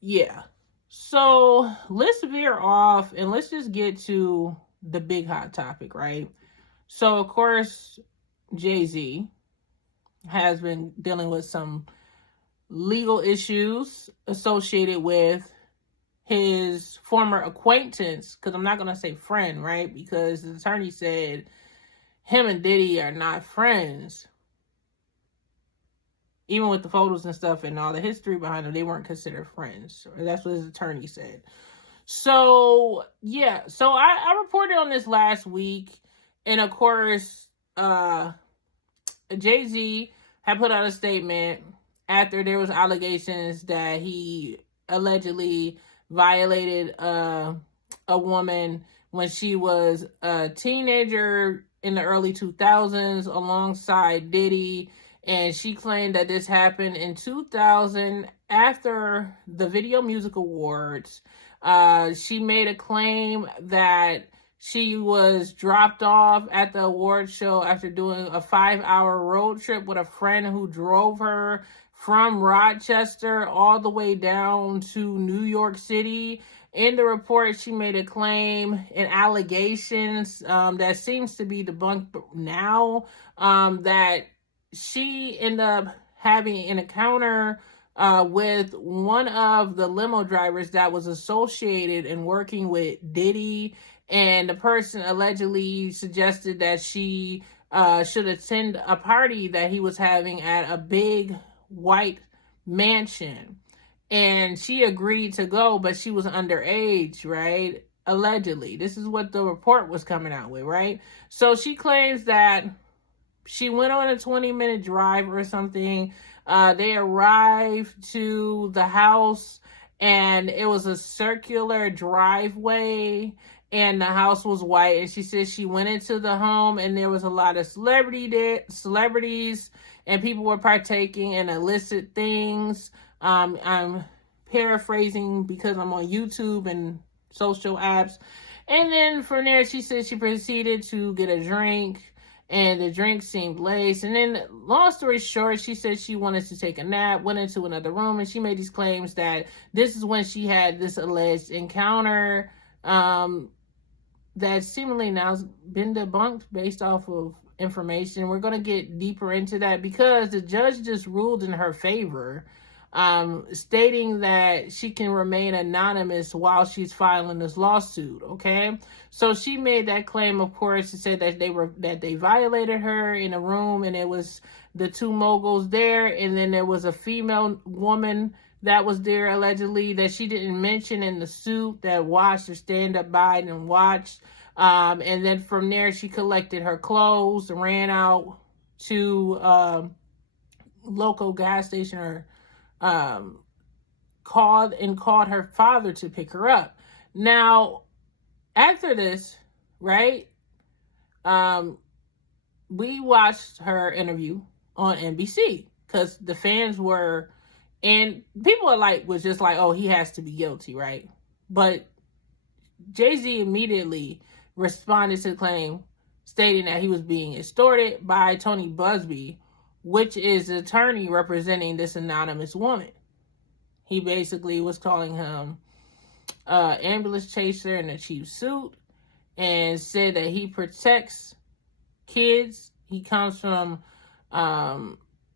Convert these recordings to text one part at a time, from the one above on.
Yeah. So let's veer off and let's just get to the big hot topic, right? So, of course, Jay-Z has been dealing with some legal issues associated with his former acquaintance, because I'm not going to say friend, right? Because the attorney said him and Diddy are not friends. Even with the photos and stuff and all the history behind them, they weren't considered friends. That's what his attorney said. So, yeah. So I reported on this last week. And of course, Jay-Z had put out a statement after there was allegations that he allegedly violated a woman when she was a teenager in the early 2000s alongside Diddy. And she claimed that this happened in 2000 after the Video Music Awards. She made a claim that she was dropped off at the award show after doing a 5-hour road trip with a friend who drove her from Rochester all the way down to New York City. In the report, she made a claim and allegations that seems to be debunked now, that she ended up having an encounter with one of the limo drivers that was associated and working with Diddy, and the person allegedly suggested that she should attend a party that he was having at a big white mansion. And she agreed to go, but she was underage, right? Allegedly. This is what the report was coming out with, right? So she claims that she went on a 20-minute drive or something. They arrived to the house, and it was a circular driveway, and the house was white. And she said she went into the home, and there was a lot of celebrities, and people were partaking in illicit things. I'm paraphrasing because I'm on YouTube and social apps. And then from there, she said she proceeded to get a drink, and the drink seemed laced. And then, long story short, she said she wanted to take a nap, went into another room, and she made these claims that this is when she had this alleged encounter that seemingly now has been debunked based off of information. We're going to get deeper into that because the judge just ruled in her favor, stating that she can remain anonymous while she's filing this lawsuit. Okay, so she made that claim, of course, to say that they violated her in a room, and it was the two moguls there, and then there was a female woman that was there allegedly that she didn't mention in the suit that watched or stand up by and watched. And then from there, she collected her clothes, ran out to local gas station, or called her father to pick her up. Now, after this, right, we watched her interview on NBC because the fans were, and people was just like, oh, he has to be guilty, right? But Jay-Z immediately responded to the claim, stating that he was being extorted by Tony Busby, which is the attorney representing this anonymous woman. He basically was calling him an ambulance chaser in a cheap suit, and said that he protects kids. He comes from,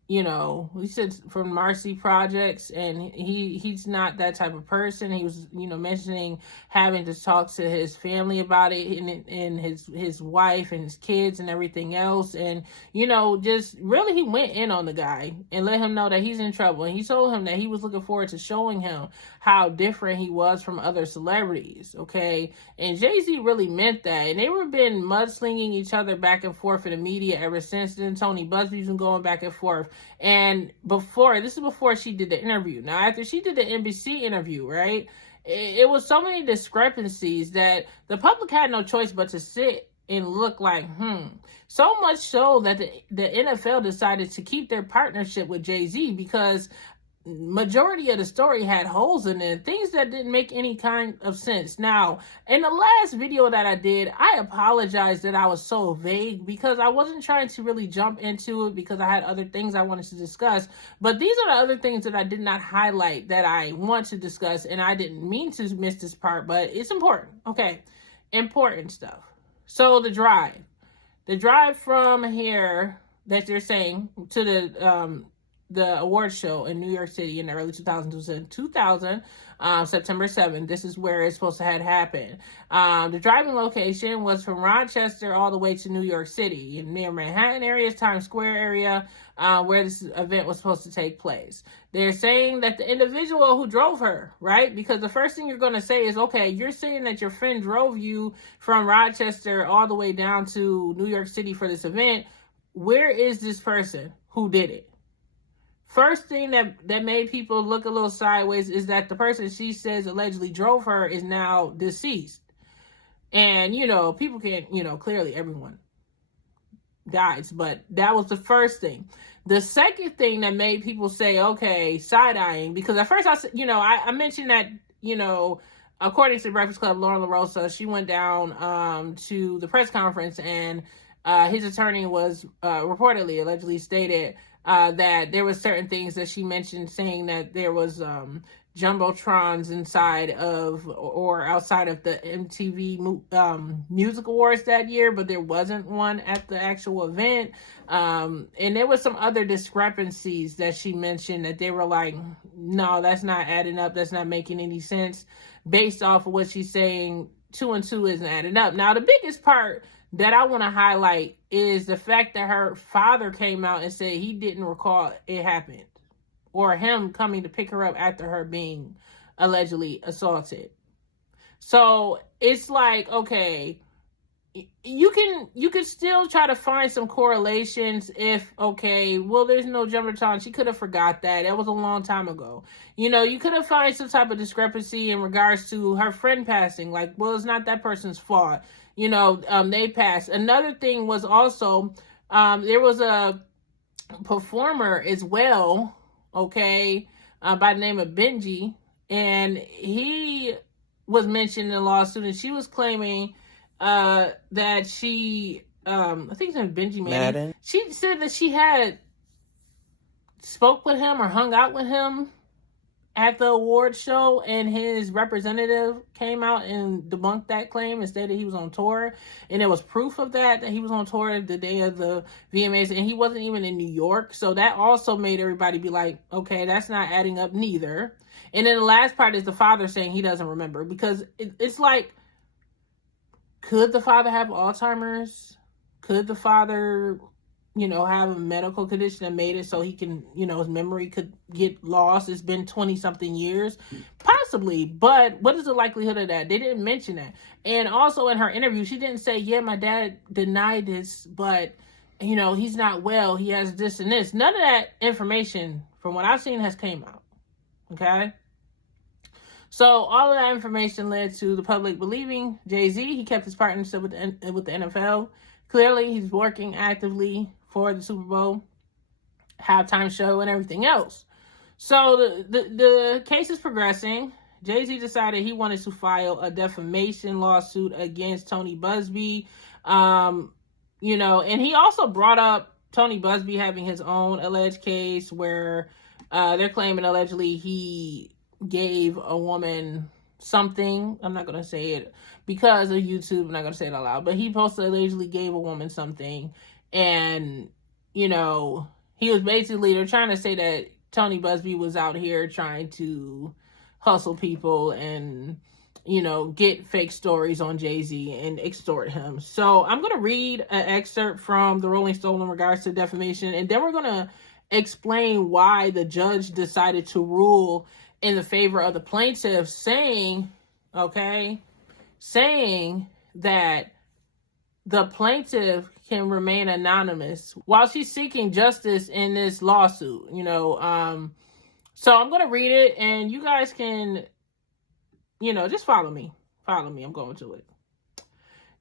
he said from Marcy Projects, and he's not that type of person. He was, mentioning having to talk to his family about it, and his wife and his kids and everything else. And, just really he went in on the guy and let him know that he's in trouble. And he told him that he was looking forward to showing him how different he was from other celebrities, okay? And Jay-Z really meant that. And they were been mudslinging each other back and forth in the media ever since then. Tony Busby's been going back and forth. And this is before she did the interview. Now, after she did the NBC interview, right, it was so many discrepancies that the public had no choice but to sit and look like, So much so that the NFL decided to keep their partnership with Jay-Z, because majority of the story had holes in it, things that didn't make any kind of sense. Now, in the last video that I did, I apologize that I was so vague because I wasn't trying to really jump into it because I had other things I wanted to discuss. But these are the other things that I did not highlight that I want to discuss, and I didn't mean to miss this part, but it's important. Okay, important stuff. So the drive from here that they're saying to the award show in New York City in the early 2000, September 7th. This is where it's supposed to have happened. The driving location was from Rochester all the way to New York City, near Manhattan area, Times Square area, where this event was supposed to take place. They're saying that the individual who drove her, right? Because the first thing you're going to say is, okay, you're saying that your friend drove you from Rochester all the way down to New York City for this event. Where is this person who did it? First thing that made people look a little sideways is that the person she says allegedly drove her is now deceased. And, people can't, clearly everyone dies, but that was the first thing. The second thing that made people say, okay, side-eyeing, because at first I mentioned that, according to the Breakfast Club, Lauren LaRosa, she went down to the press conference, and his attorney was reportedly, allegedly stated that there was certain things that she mentioned, saying that there was jumbotrons inside of or outside of the MTV Music Awards that year, but there wasn't one at the actual event. And there was some other discrepancies that she mentioned that they were like, no, that's not adding up. That's not making any sense. Based off of what she's saying, 2 and 2 isn't adding up. Now, the biggest part that I want to highlight is the fact that her father came out and said he didn't recall it happened, or him coming to pick her up after her being allegedly assaulted. So it's like, okay, you can still try to find some correlations if, okay, well, there's no jumbotron. She could have forgot that. That was a long time ago. You could have found some type of discrepancy in regards to her friend passing. Like, well, it's not that person's fault. They passed. Another thing was also, there was a performer as well, okay, by the name of Benji, and he was mentioned in the lawsuit, and she was claiming that she, I think his name is Benji Madden. She said that she had spoke with him or hung out with him at the award show, and his representative came out and debunked that claim and stated he was on tour, and there was proof of that he was on tour the day of the VMAs, and he wasn't even in New York. So that also made everybody be like, okay, that's not adding up neither. And then the last part is the father saying he doesn't remember, because it's like, could the father have Alzheimer's? Could the father have a medical condition that made it so he can, his memory could get lost? It's been 20 something years, possibly, but what is the likelihood of that? They didn't mention that. And also in her interview, she didn't say, yeah, my dad denied this, but he's not well, he has this and this. None of that information from what I've seen has came out. Okay. So all of that information led to the public believing Jay-Z. He kept his partnership with the NFL. Clearly, he's working actively for the Super Bowl halftime show and everything else. So the case is progressing. Jay-Z decided he wanted to file a defamation lawsuit against Tony Busby. And he also brought up Tony Busby having his own alleged case where they're claiming allegedly he gave a woman something. I'm not going to say it because of YouTube. I'm not going to say it out loud, but he posted allegedly gave a woman something. And, he was basically, they're trying to say that Tony Busby was out here trying to hustle people and, get fake stories on Jay-Z and extort him. So I'm going to read an excerpt from the Rolling Stone in regards to defamation, and then we're going to explain why the judge decided to rule in the favor of the plaintiff, saying that the plaintiff can remain anonymous while she's seeking justice in this lawsuit. So I'm going to read it, and you guys can, just follow me. I'm going to it.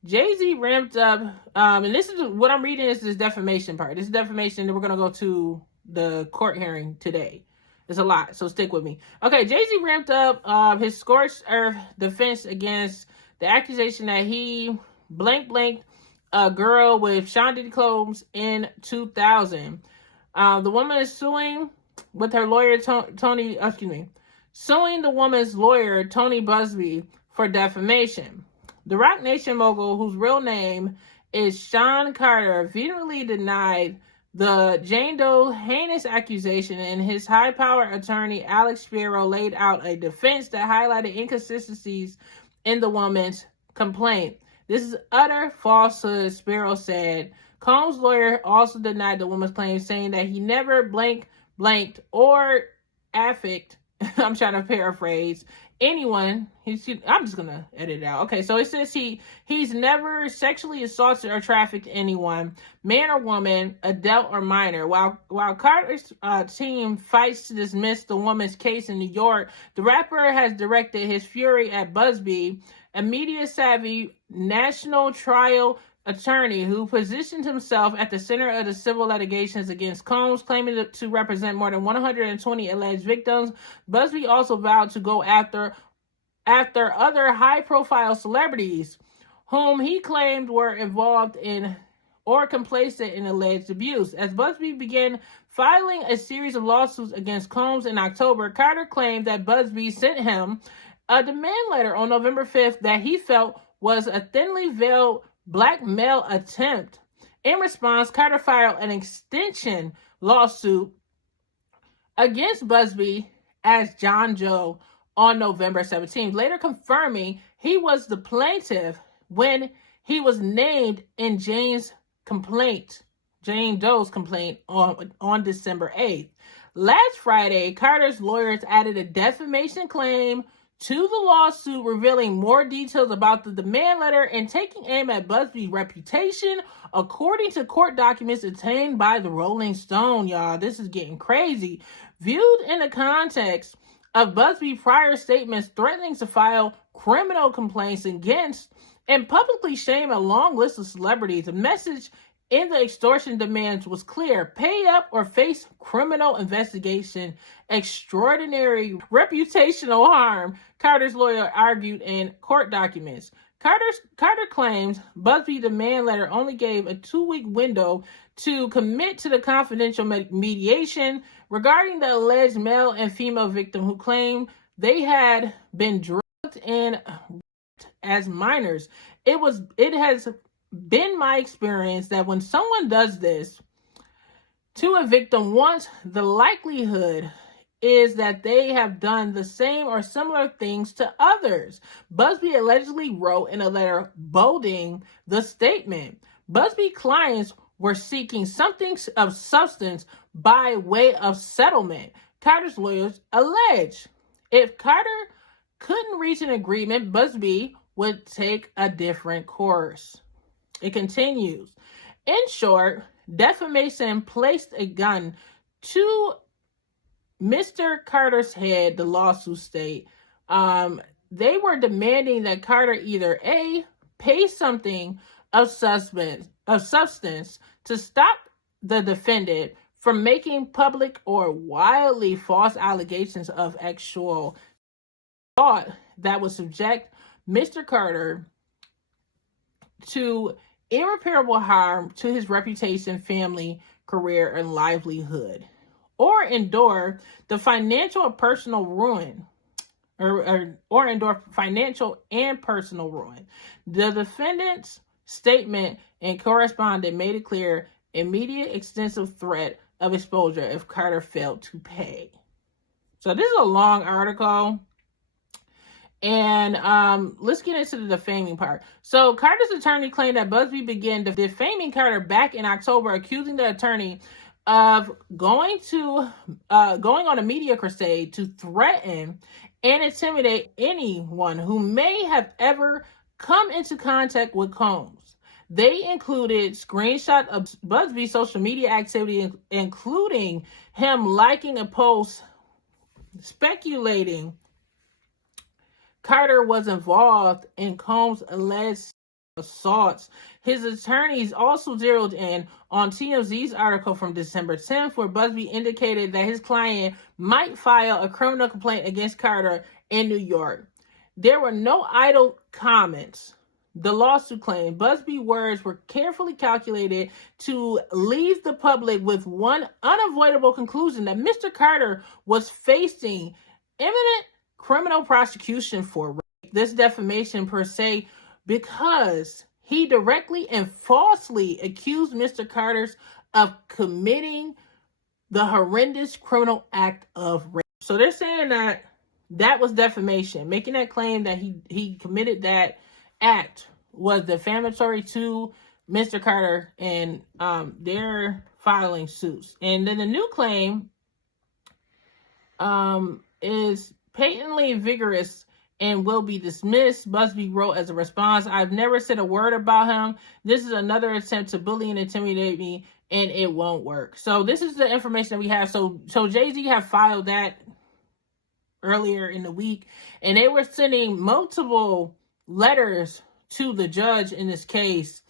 Jay-Z ramped up, and this is what I'm reading is this defamation part. This is defamation, and we're going to go to the court hearing today. It's a lot, so stick with me. Okay, Jay-Z ramped up his scorched earth defense against the accusation that he blanked a girl with Sean Diddy clothes in 2000. The woman is suing with her lawyer, suing the woman's lawyer, Tony Busby, for defamation. The Roc Nation mogul, whose real name is Sean Carter, vehemently denied the Jane Doe heinous accusation, and his high-powered attorney, Alex Spiro, laid out a defense that highlighted inconsistencies in the woman's complaint. This is utter falsehood, Spiro said. Combs' lawyer also denied the woman's claim, saying that he never blanked or affect, I'm trying to paraphrase, anyone. I'm just gonna edit it out. Okay, so it says he's never sexually assaulted or trafficked anyone, man or woman, adult or minor. While Carter's team fights to dismiss the woman's case in New York, the rapper has directed his fury at Busby, a media-savvy national trial attorney who positioned himself at the center of the civil litigations against Combs, claiming to represent more than 120 alleged victims. Busby also vowed to go after other high-profile celebrities whom he claimed were involved in or complicit in alleged abuse. As Busby began filing a series of lawsuits against Combs in October, Carter claimed that Busby sent him a demand letter on November 5th that he felt was a thinly veiled blackmail attempt. In response, Carter filed an extension lawsuit against Busby as John Joe on November 17th, later confirming he was the plaintiff when he was named in Jane Doe's complaint on December 8th. Last Friday, Carter's lawyers added a defamation claim to the lawsuit, revealing more details about the demand letter and taking aim at Busby's reputation, according to court documents obtained by the Rolling Stone. Y'all, this is getting crazy. Viewed in the context of Busby's prior statements threatening to file criminal complaints against and publicly shame a long list of celebrities, the message in the extortion demands was clear: pay up or face criminal investigation, extraordinary reputational harm, Carter's lawyer argued in court documents. Carter claims Busby's demand letter only gave a 2-week window to commit to the confidential mediation regarding the alleged male and female victim who claimed they had been drugged and as minors. It has been my experience that when someone does this to a victim once, the likelihood is that they have done the same or similar things to others, Busby allegedly wrote in a letter bolding the statement. Busby clients were seeking something of substance by way of settlement, Carter's lawyers allege. If Carter couldn't reach an agreement, Busby would take a different course. It continues. In short, defamation placed a gun to Mr. Carter's head, the lawsuit state. They were demanding that Carter either A, pay something of substance to stop the defendant from making public or wildly false allegations of actual thought that would subject Mr. Carter to irreparable harm to his reputation, family, career, and livelihood, or endure the financial or personal ruin, or endure financial and personal ruin. The defendant's statement and correspondent made it clear immediate extensive threat of exposure if Carter failed to pay. So this is a long article. And let's get into the defaming part. So Carter's attorney claimed that Busby began defaming Carter back in October, accusing the attorney of going on a media crusade to threaten and intimidate anyone who may have ever come into contact with Combs. They included screenshots of Busby's social media activity, including him liking a post speculating Carter was involved in Combs' alleged assaults. His attorneys also zeroed in on TMZ's article from December 10th, where Busby indicated that his client might file a criminal complaint against Carter in New York. There were no idle comments. The lawsuit claimed Busby's words were carefully calculated to leave the public with one unavoidable conclusion, that Mr. Carter was facing imminent criminal prosecution for rape. This defamation per se, because he directly and falsely accused Mr. Carter of committing the horrendous criminal act of rape. So they're saying that was defamation, making that claim that he committed that act was defamatory to Mr. Carter, and they're filing suits. And then the new claim is patently vigorous and will be dismissed. Busby wrote as a response, "I've never said a word about him. This is another attempt to bully and intimidate me, and it won't work." So this is the information that we have. So Jay-Z have filed that earlier in the week, and they were sending multiple letters to the judge in this case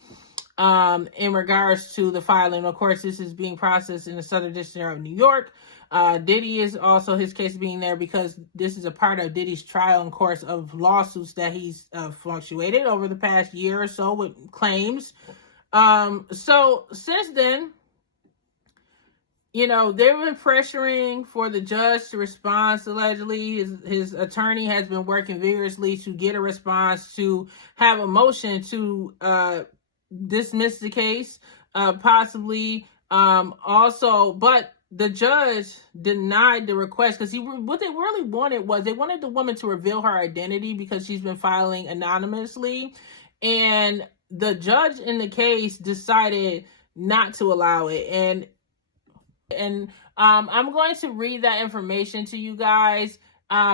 in regards to the filing. Of course, this is being processed in the Southern District of New York. Diddy is also, his case being there because this is a part of Diddy's trial and course of lawsuits that he's fluctuated over the past year or so with claims. So since then, they've been pressuring for the judge to respond. Allegedly, his attorney has been working vigorously to get a response, to have a motion to dismiss the case, possibly. Also, but the judge denied the request because what they really wanted was they wanted the woman to reveal her identity because she's been filing anonymously, and the judge in the case decided not to allow it. And I'm going to read that information to you guys.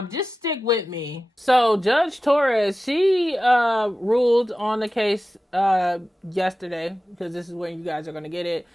Just stick with me. So Judge Torres, she ruled on the case yesterday, because this is when you guys are going to get it.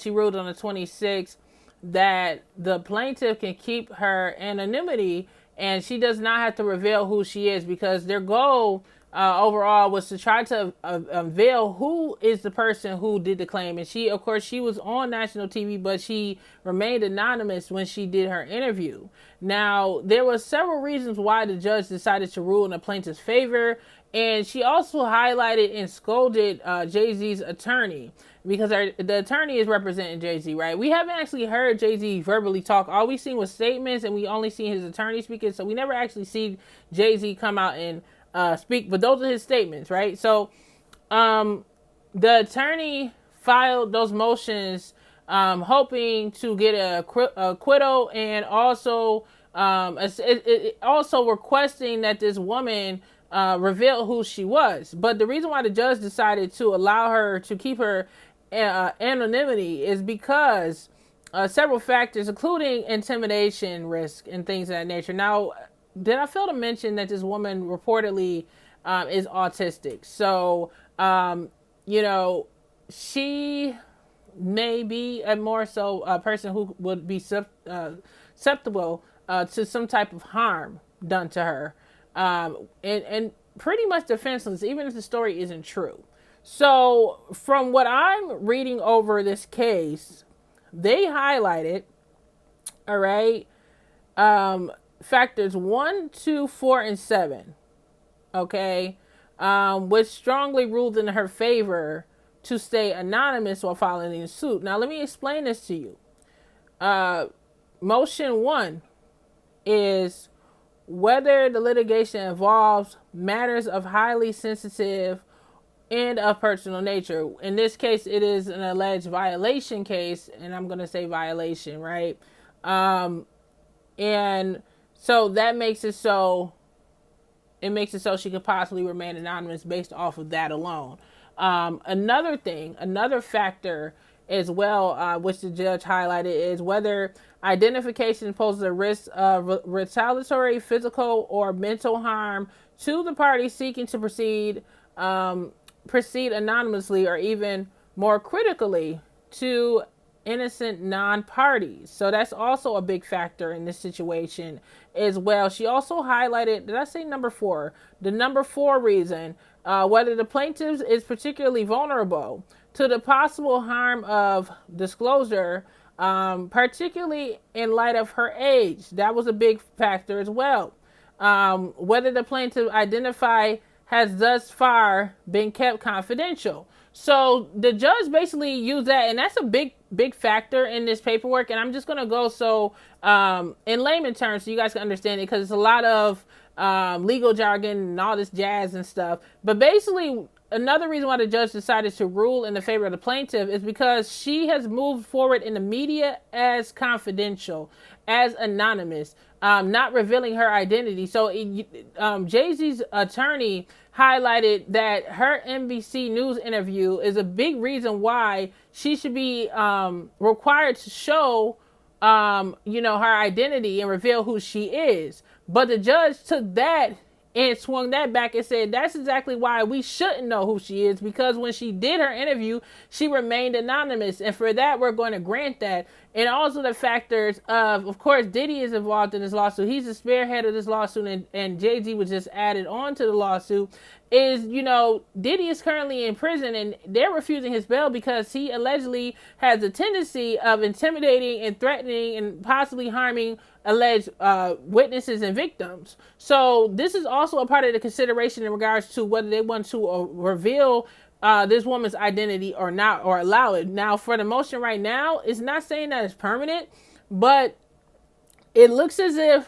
She ruled on the 26th that the plaintiff can keep her anonymity and she does not have to reveal who she is, because their goal overall was to try to unveil who is the person who did the claim. And she was on national TV, but she remained anonymous when she did her interview. Now, there were several reasons why the judge decided to rule in the plaintiff's favor. And she also highlighted and scolded Jay-Z's attorney, because the attorney is representing Jay-Z, right? We haven't actually heard Jay-Z verbally talk. All we've seen was statements, and we only seen his attorney speaking. So we never actually see Jay-Z come out and speak, but those are his statements, right? So the attorney filed those motions hoping to get a acquittal, and also also requesting that this woman reveal who she was. But the reason why the judge decided to allow her to keep her anonymity is because several factors, including intimidation risk and things of that nature. Now, did I fail to mention that this woman reportedly is autistic? So, she may be a person who would be susceptible to some type of harm done to her, and pretty much defenseless, even if the story isn't true. So, from what I'm reading over this case, they highlighted, all right, factors 1, 2, 4, and 7, okay, which strongly ruled in her favor to stay anonymous while filing the suit. Now, let me explain this to you. Motion 1 is whether the litigation involves matters of highly sensitive and of personal nature. In this case, it is an alleged violation case, and I'm going to say violation, right? And so that makes it so she could possibly remain anonymous based off of that alone. Another factor as well, which the judge highlighted, is whether identification poses a risk of retaliatory physical or mental harm to the party seeking to proceed anonymously, or even more critically, to innocent non-parties. So that's also a big factor in this situation as well. She also highlighted, did I say number 4? The number 4 reason whether the plaintiff is particularly vulnerable to the possible harm of disclosure, particularly in light of her age. That was a big factor as well. Whether the plaintiff identified has thus far been kept confidential. So the judge basically used that, and that's a big factor in this paperwork. And I'm just going to go in layman terms so you guys can understand it, because it's a lot of legal jargon and all this jazz and stuff. But basically, another reason why the judge decided to rule in the favor of the plaintiff is because she has moved forward in the media as confidential, as anonymous, not revealing her identity. So Jay-Z's attorney highlighted that her NBC News interview is a big reason why she should be required to show her identity and reveal who she is. But the judge took that and swung that back and said that's exactly why we shouldn't know who she is, because when she did her interview, she remained anonymous. And for that, we're going to grant that. And also the factors of course, Diddy is involved in this lawsuit. He's the spearhead of this lawsuit, and Jay-Z was just added on to the lawsuit. Is, Diddy is currently in prison, and they're refusing his bail because he allegedly has a tendency of intimidating and threatening and possibly harming alleged witnesses and victims. So this is also a part of the consideration in regards to whether they want to reveal this woman's identity or not, or allow it. Now, for the motion right now, it's not saying that it's permanent, but it looks as if,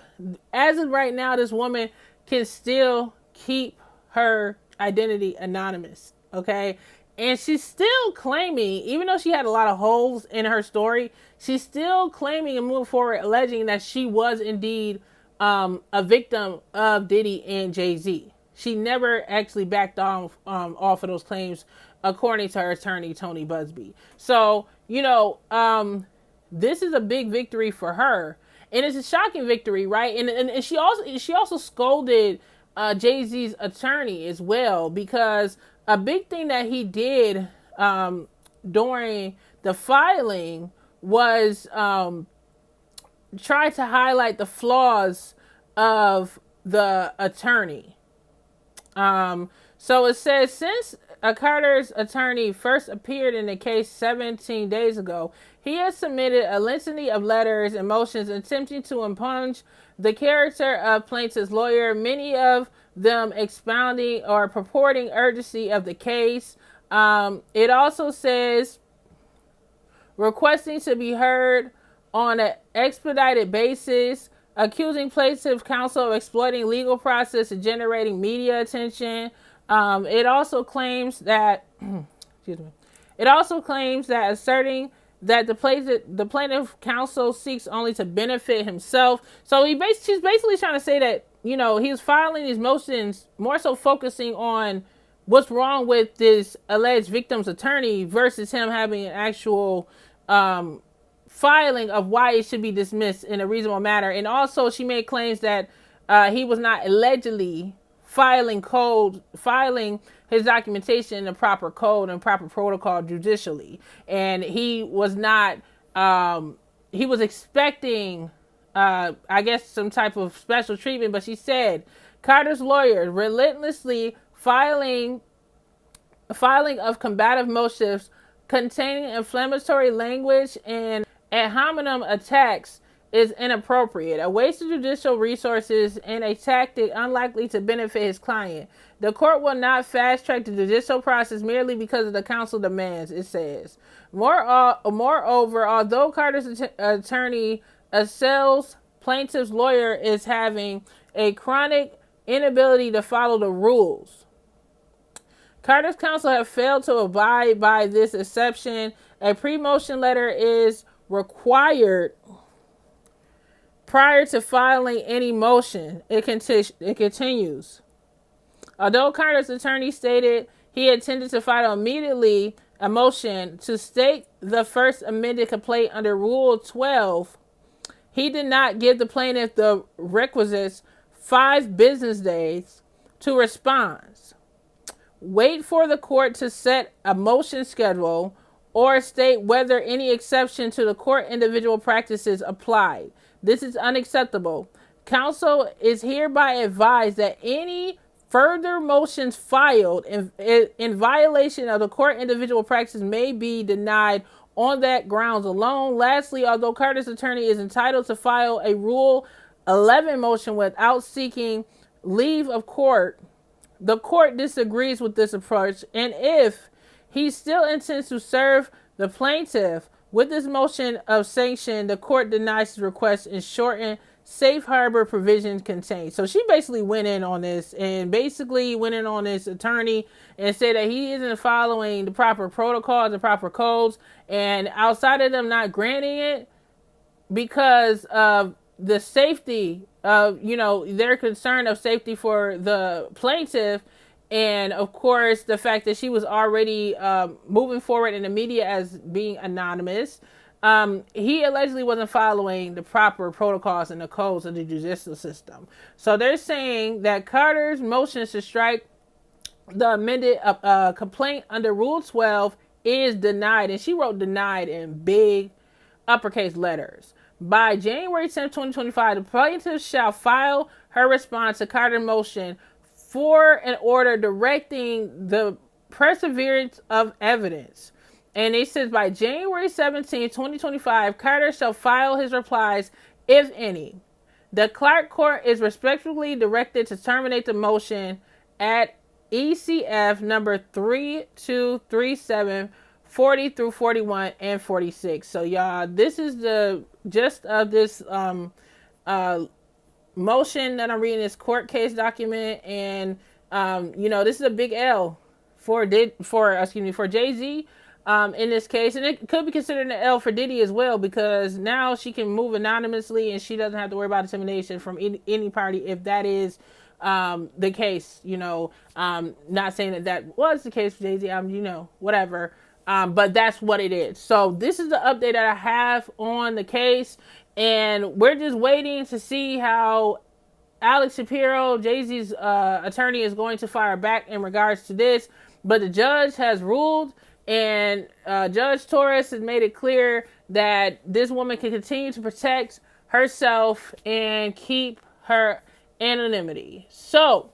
as of right now, this woman can still keep her identity anonymous. Okay. And she's still claiming, even though she had a lot of holes in her story, she's still claiming and moving forward, alleging that she was indeed a victim of Diddy and Jay-Z. She never actually backed off of those claims, according to her attorney, Tony Busby. So, this is a big victory for her. And it's a shocking victory, right? And she also scolded Jay-Z's attorney as well, because a big thing that he did during the filing was try to highlight the flaws of the attorney. So it says, since Carter's attorney first appeared in the case 17 days ago, he has submitted a litany of letters and motions attempting to impugn the character of plaintiff's lawyer, many of them expounding or purporting urgency of the case. It also says requesting to be heard on an expedited basis, accusing plaintiff counsel of exploiting legal process and generating media attention. It also claims that, asserting that the plaintiff counsel seeks only to benefit himself. So she's basically trying to say that, he was filing these motions more so focusing on what's wrong with this alleged victim's attorney versus him having an actual filing of why it should be dismissed in a reasonable manner. And also she made claims that he was not allegedly filing his documentation in the proper code and proper protocol judicially. And he was not, he was expecting, I guess, some type of special treatment. But she said, Carter's lawyer relentlessly filing of combative motions containing inflammatory language and ad hominem attacks is inappropriate, a waste of judicial resources, and a tactic unlikely to benefit his client. The court will not fast-track the judicial process merely because of the counsel demands, it says. Moreover, although Carter's attorney assails plaintiff's lawyer is having a chronic inability to follow the rules, Carter's counsel have failed to abide by this exception. A pre-motion letter is required prior to filing any motion. It continues. Although Carter's attorney stated he intended to file immediately a motion to state the first amended complaint under Rule 12, he did not give the plaintiff the requisites 5 business days to respond. Wait for the court to set a motion schedule or state whether any exception to the court individual practices applied. This is unacceptable. Counsel is hereby advised that any Further motions filed in violation of the court individual practice may be denied on that grounds alone. Lastly, although Carter's attorney is entitled to file a Rule 11 motion without seeking leave of court, the court disagrees with this approach, and if he still intends to serve the plaintiff with this motion of sanction, the court denies his request and shortened safe harbor provisions contained. So she basically went in on this and basically went in on this attorney and said that he isn't following the proper protocols, the proper codes, and outside of them not granting it because of the safety of, their concern of safety for the plaintiff. And of course, the fact that she was already moving forward in the media as being anonymous. He allegedly wasn't following the proper protocols and the codes of the judicial system. So they're saying that Carter's motions to strike the amended complaint under Rule 12 is denied. And she wrote denied in big uppercase letters. By January 10, 2025, the plaintiff shall file her response to Carter's motion for an order directing the perseverance of evidence. And it says by January 17, 2025, Carter shall file his replies, if any. The Clark Court is respectfully directed to terminate the motion at ECF number 3237, 40 through 41 and 46. So y'all, this is the gist of this motion that I'm reading, this court case document, and this is a big L for Jay-Z in this case, and it could be considered an L for Diddy as well, because now she can move anonymously and she doesn't have to worry about intimidation from any party if that is the case. Not saying that was the case for Jay-Z, whatever. But that's what it is. So this is the update that I have on the case, and we're just waiting to see how Alex Shapiro, Jay-Z's attorney, is going to fire back in regards to this. But the judge has ruled, and Judge Torres has made it clear that this woman can continue to protect herself and keep her anonymity. So,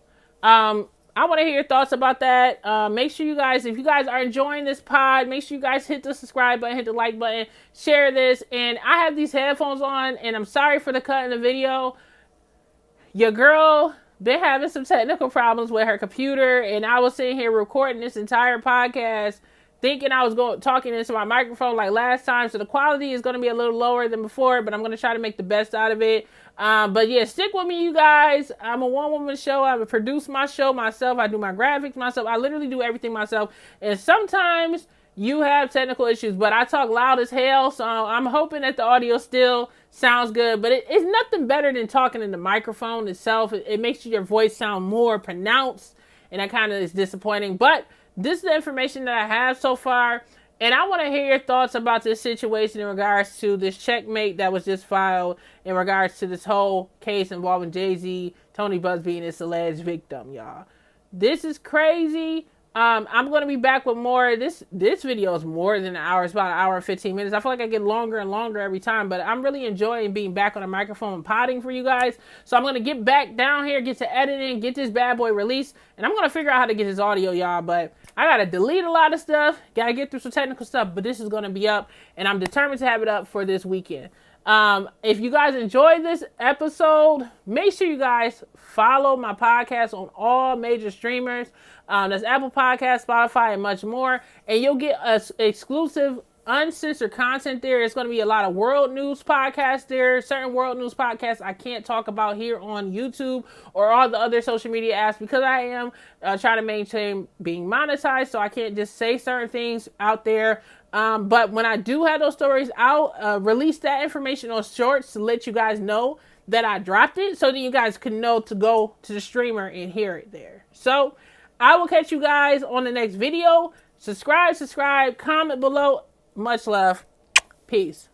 I want to hear your thoughts about that. Make sure you guys, if you guys are enjoying this pod, make sure you guys hit the subscribe button, hit the like button, share this. And I have these headphones on, and I'm sorry for the cut in the video. Your girl been having some technical problems with her computer, and I was sitting here recording this entire podcast thinking I was talking into my microphone like last time, so the quality is going to be a little lower than before, but I'm going to try to make the best out of it. But yeah, stick with me, you guys. I'm a one-woman show. I produce my show myself. I do my graphics myself. I literally do everything myself, and sometimes you have technical issues, but I talk loud as hell, so I'm hoping that the audio still sounds good. But it's nothing better than talking in the microphone itself. It makes your voice sound more pronounced, and that kind of is disappointing. But this is the information that I have so far, and I want to hear your thoughts about this situation in regards to this checkmate that was just filed in regards to this whole case involving Jay-Z, Tony Busby, and this alleged victim, y'all. This is crazy. I'm going to be back with more. This video is more than an hour. It's about an hour and 15 minutes. I feel like I get longer and longer every time, but I'm really enjoying being back on the microphone and potting for you guys. So I'm going to get back down here, get to editing, get this bad boy released, and I'm going to figure out how to get this audio, y'all. But I got to delete a lot of stuff. Got to get through some technical stuff, but this is going to be up, and I'm determined to have it up for this weekend. If you guys enjoyed this episode, make sure you guys follow my podcast on all major streamers. That's Apple Podcasts, Spotify, and much more. And you'll get exclusive, uncensored content there. It's going to be a lot of world news podcasts there. Certain world news podcasts I can't talk about here on YouTube or all the other social media apps because I am trying to maintain being monetized. So I can't just say certain things out there. But when I do have those stories out, release that information on shorts to let you guys know that I dropped it so that you guys can know to go to the streamer and hear it there. So I will catch you guys on the next video. Subscribe, comment below. Much love. Peace.